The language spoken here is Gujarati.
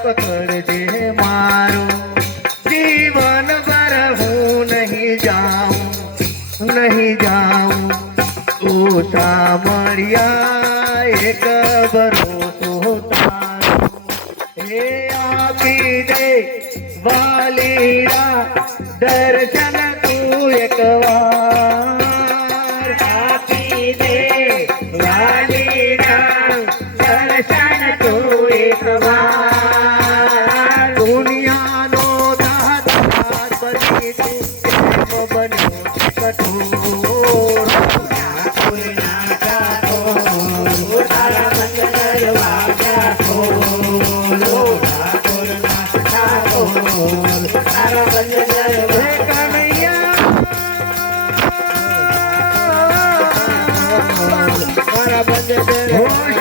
પકડજે મારું જીવન ભર હું નહીં જાઉં તું સામળિયા એક ભરોસો તારો હે આપી દે વાલીરા દર્શન તું એકવાર આપી દે વાલીરા દર્શન તું એકવાર દુનિયાનો દાતાર બની તું બન્યો કઠોર મારા બંધ